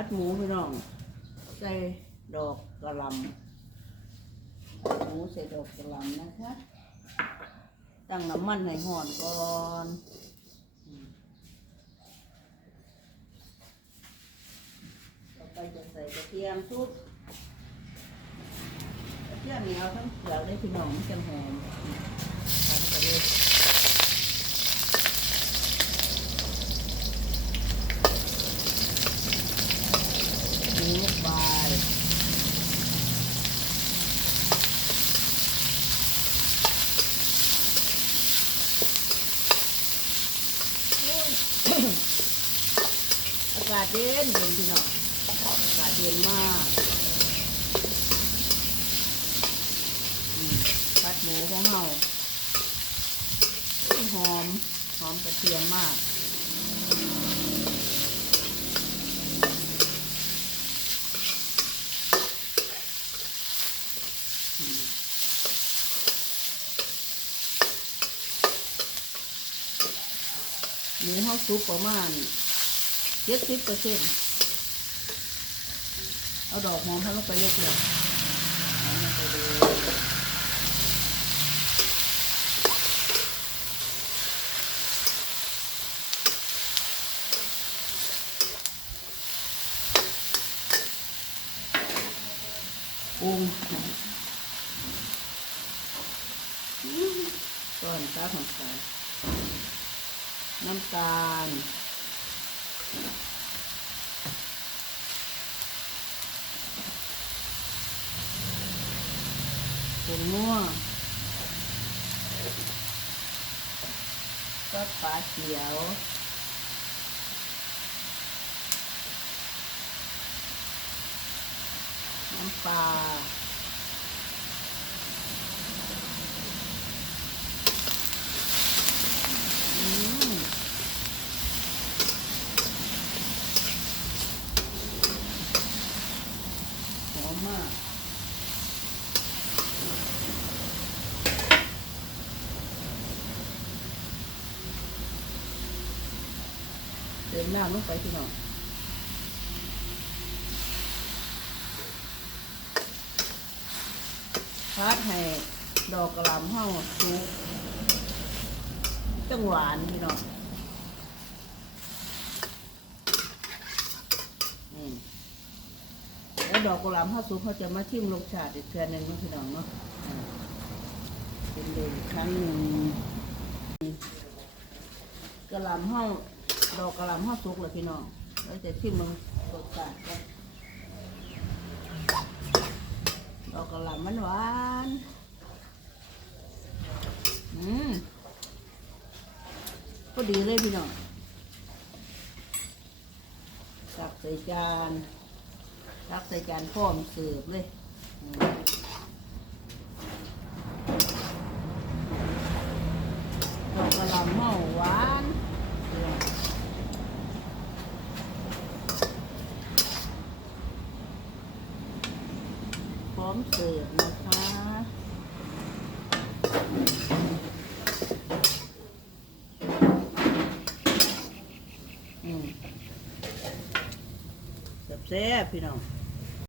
พัดหมูพี่น้อง ใส่ดอกกระหลำผัดหมูใส่ดอกกระหลำนะคะ ตั้งน้ำมันให้ห่อนก่อนต่อไปจะใส่กระเทียมทุบกระเทียมเหนียวทั้งเปลือกเลยพี่น้องมันจะหอมทานไปเลยหมูลงไป อากาศเย็นเย็นพี่น้องอากาศเย็นมากผัดหมูของเราหอม หอมกระเทียมมากหมูเขาสุกประมาณ เจ็ดสิบเปอร์เซ็นต์เอาดอกหอมให้งลงไปเล็กเอาลงไปเลยปรุงต้นตาของสารน้ำตาล ผงนัวก็ปลาเขียวน้ำปลาอืมหอ มากเติมน้ำลงไปพี่น้องพัดให้ดอกกระลำเห่าสุกจังหวานพี่น้องนี่ ดอกกระหลำเห่าสุกเขาจะมาชิมรสชาติอีกเทื่อหนึ่งเนาะพี่น้องเนาะอ่าเป็นเดงอีกครั้งหนึ่งกระหลำเห่าดอกกระหล่ำห้าสุกเลยพี่น้องเราจะชิมมันรสชาติกันดอกกระหล่ำมันหวานอืมก็ดีเลยพี่น้องตักใส่จาน ตักใส่จานพร้อมเสิร์ฟเลยอืมดอกกระหล่ำเมาหวานพี่น้องพร้อมเสิร์ฟนะคะอืม แซ่บๆพี่น้อง